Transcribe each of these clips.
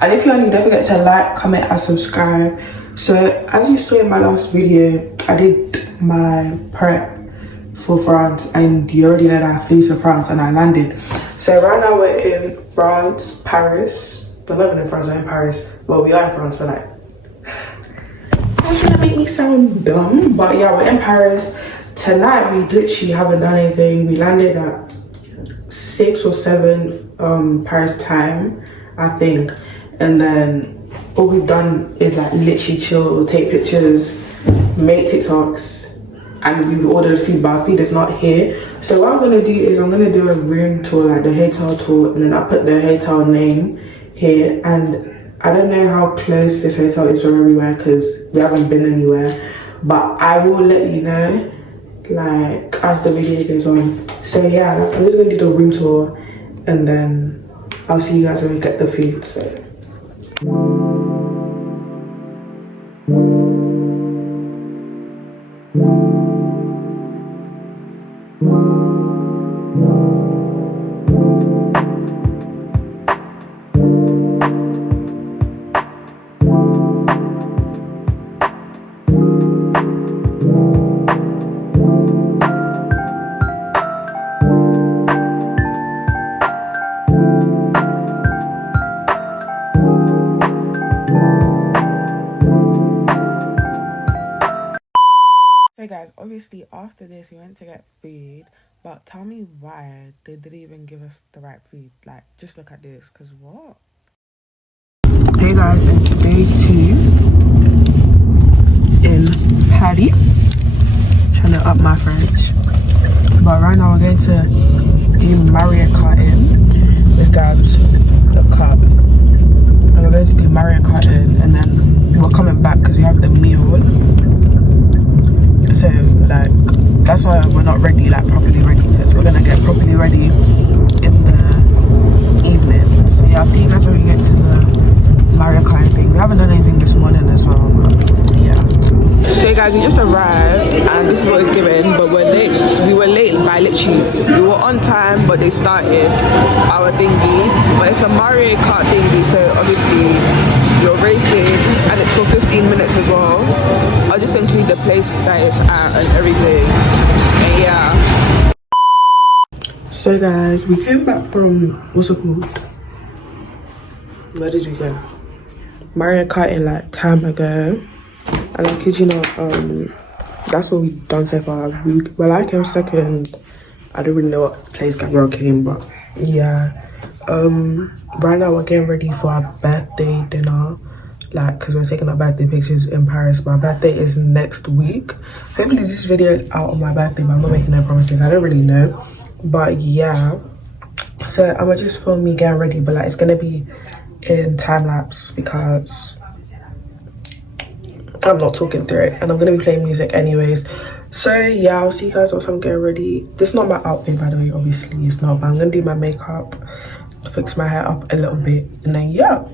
And if you're new, don't forget to like, comment and subscribe. So as you saw in my last video, I did my prep for France, and you already know that I flew to France and I landed. So right now we're in France, Paris. We're not even in France, we're in Paris. Well, we are in France, but like, that's gonna make me sound dumb. But yeah, we're in Paris. Tonight we literally haven't done anything. We landed at 6 or 7 Paris time, I think. And then all we've done is like literally chill, take pictures, make TikToks, and we've ordered food, but our food is not here. So what I'm gonna do is I'm gonna do a room tour, like the hotel tour, and then I put the hotel name here. And I don't know how close this hotel is from everywhere because we haven't been anywhere, but I will let you know like as the video goes on. So yeah, I'm just gonna do the room tour, and then I'll see you guys when we get the food. So guys, obviously after this we went to get food, but tell me why they didn't even give us the right food. Like, just look at this, because what? Hey guys, it's day 2 in Paris. Trying to up my French, but right now we're going to do Mario Karting with Gabs, the cup, and we're going to do Mario Karting, and then we're coming back because we have the meal. So like that's why we're not ready, like properly ready, because we're gonna get properly ready in the evening. So yeah, I'll see you guys when we get to the Mario Kart thing. We haven't done anything this morning as well, but yeah. So guys, we just arrived and this is what it's given, but we're late. We were late by literally, we were on time, but they started our thingy. But it's a Mario Kart thingy, so obviously you're racing and it's for 15 minutes as well. I'll just essentially the place that it's at and everything. And yeah. So guys, we came back from, what's it called? Where did we go? Mario Karting like time ago. And I kid you not, that's what we've done so far. Well, I came second. I don't really know what place Gabriel came, but yeah. Right now we're getting ready for our birthday dinner, like because we're taking our birthday pictures in Paris. My birthday is next week. Hopefully this video is out on my birthday, but I'm not making no promises. I don't really know, but yeah. So I'm gonna just film me getting ready, but like it's gonna be in time lapse because I'm not talking through it, and I'm gonna be playing music anyways. So yeah, I'll see you guys once I'm getting ready. This is not my outfit, by the way, obviously it's not, but I'm gonna do my makeup, fix my hair up a little bit, and then yeah.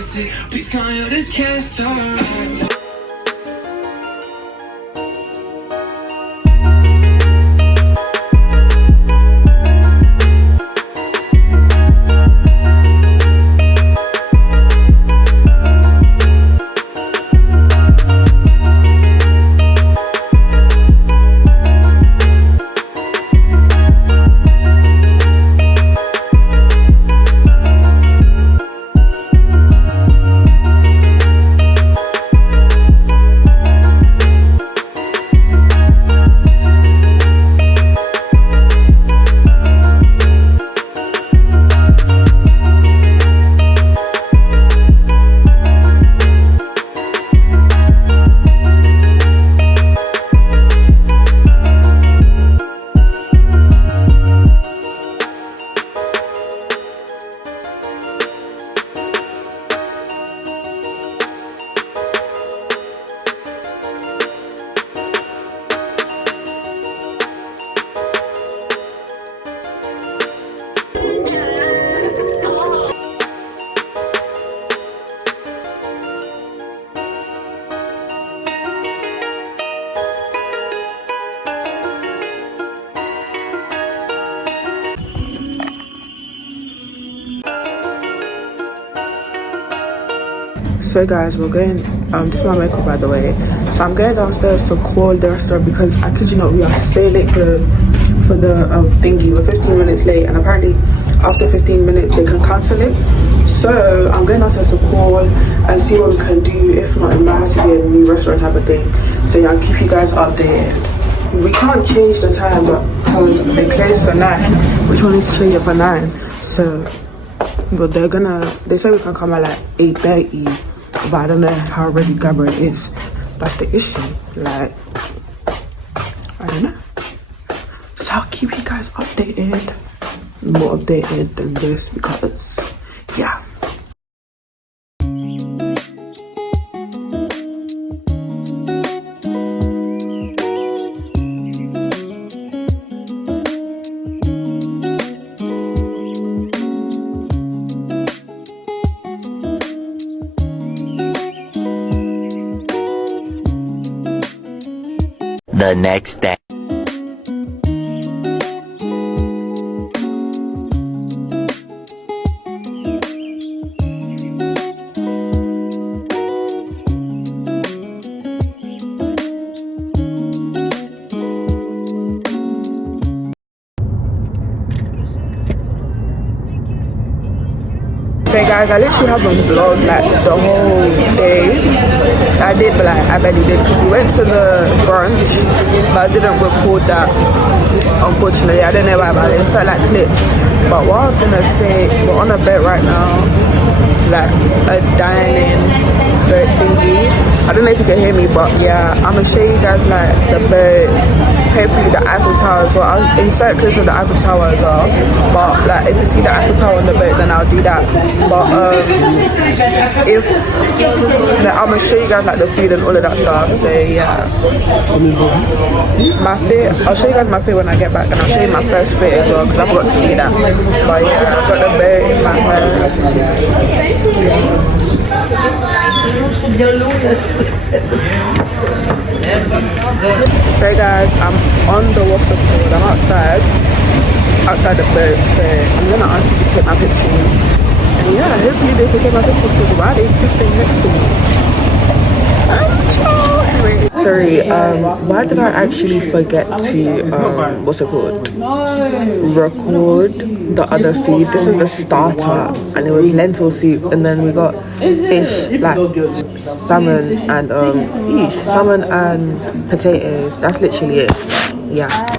spicy. Please come here, this can't alright. So guys, we're going, this is my makeup by the way. So I'm going downstairs to call the restaurant because I kid you not, we are so late for the thingy. We're 15 minutes late and apparently after 15 minutes they can cancel it. So I'm going downstairs to call and see what we can do. If not, it might have to be a new restaurant type of thing. So yeah, I'll keep you guys updated. We can't change the time because they close for 9, which one needs to change it for 9. So, but they say we can come at like 8:30. But I don't know how ready Gabra is. That's the issue. Like, I don't know. So I'll keep you guys updated. More updated than this because, yeah. The next day. So guys, I literally haven't vlogged like the whole day. I did, but like I barely did because we went to the brunch, but I didn't record that. Unfortunately, I don't know why, but I didn't like clips. But what I was gonna say, we're on a boat right now, like a dining boat thingy. I don't know if you can hear me, but yeah, I'm gonna show you guys like the boat. Hopefully the Eiffel Tower as well. I was insert clips of the Eiffel Tower as well. But like if you see the Eiffel Tower on the boat, then I'll do that. But if like, I'm gonna show you guys like the food and all of that stuff. So yeah. My fit, I'll show you guys my fit when I get back, and I'll show you my first fit as well because I forgot to do that. But yeah, I've got the boat in my So guys, I'm on the what's it called? I'm outside the boat, so I'm gonna ask you to take my pictures. And yeah, hopefully they can take my pictures because why are they kissing next to me? Anyway, sorry, why did I actually forget to what's it called? Record the other food. This is the starter and it was lentil soup, and then we got fish, like salmon and salmon and potatoes. That's literally it. Yeah.